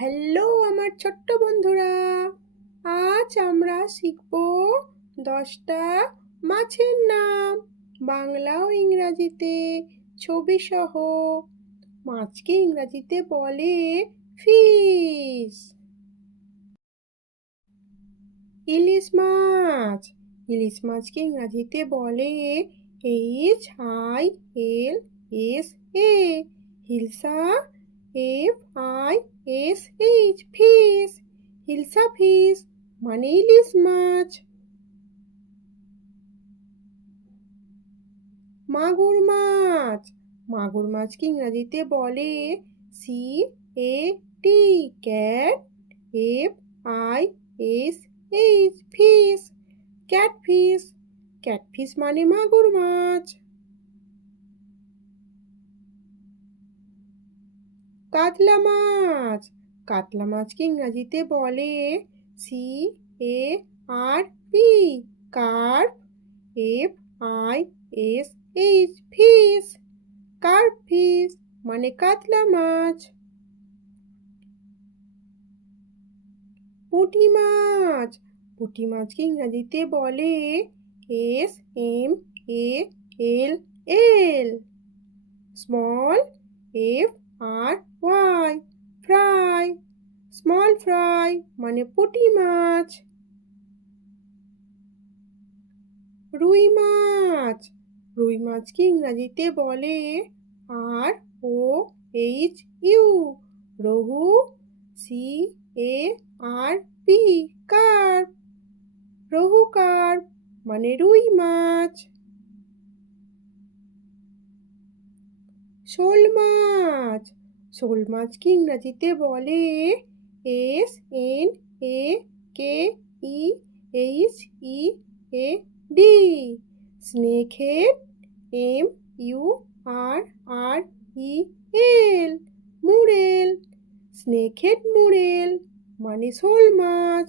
Hello আমার ছোট্ট বন্ধুরা, আজ আমরা শিখব 10টা মাছের নাম, বাংলা ও ইংরাজিতে ছবি সহ। মাছকে ইংরাজিতে বলে ফিশ। ইলিশ মাছ, ইলিশ মাছকে ইংরাজিতে বলে HILSA। Hilsa FISH, fish. Hilsa fish মানে ইলিশ মাছ। মাগুর মাছ, মাগুর মাছকে ইংরাজিতে বলে CAT, cat. FISH, fish. Catfish, catfish মানে মাগুর মাছ। কাতলা মাছ, কাতলা মাছকে ইংরাজিতে বলে CARP, carp. FISH, fish. Carp fish মানে কাতলা মাছ। পুঁটি মাছ, পুঁটি মাছকে ইংরাজিতে বলে SMALL, small. FRY, fry. Small fry মানে পুঁটি মাছ। রুই মাছ, রুই মাছকে ইংরাজিতে বলে ROHU, Raghu. CARP, carp. Raghu carp মানে রুই মাছ। শোল মাছ, শোল মাছকে ইংরাজিতে বলে SNAKEHEAD, snakehead. MURREL, murrel. Snakehead murrel মানে শোল মাছ।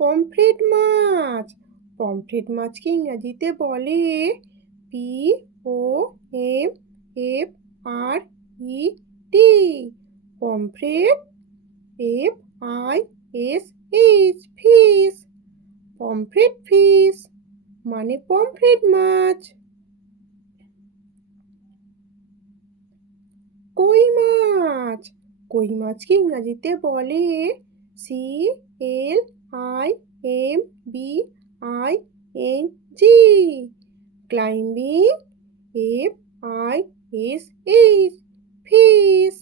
পমফ্রেট মাছ, পমফ্রেট মাছকে ইংরাজিতে বলে POMFRET, pomfret. FISH, fish. Pomfret fish মানে পমফ্রেট মাছ। কই মাছ, কই মাছকে ইংরাজিতে বলে CLIMBING, climbing. FISH, fish.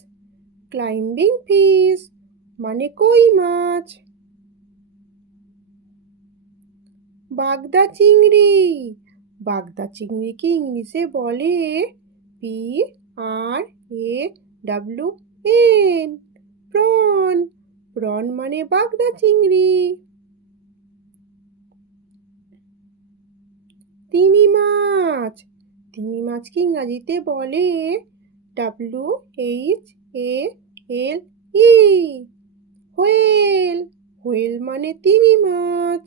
Climbing fish মানে কই মাছ। বাগদা চিংড়ি, বাগদা চিংড়িকে ইংলিশে বলে PRAWN, প্রন। প্রন মানে বাগদা চিংড়ি। তিমি মাছ, তিমি মাছকে ইংরাজিতে বলে WHALE, হোয়েল। হোয়েল মানে তিমি মাছ।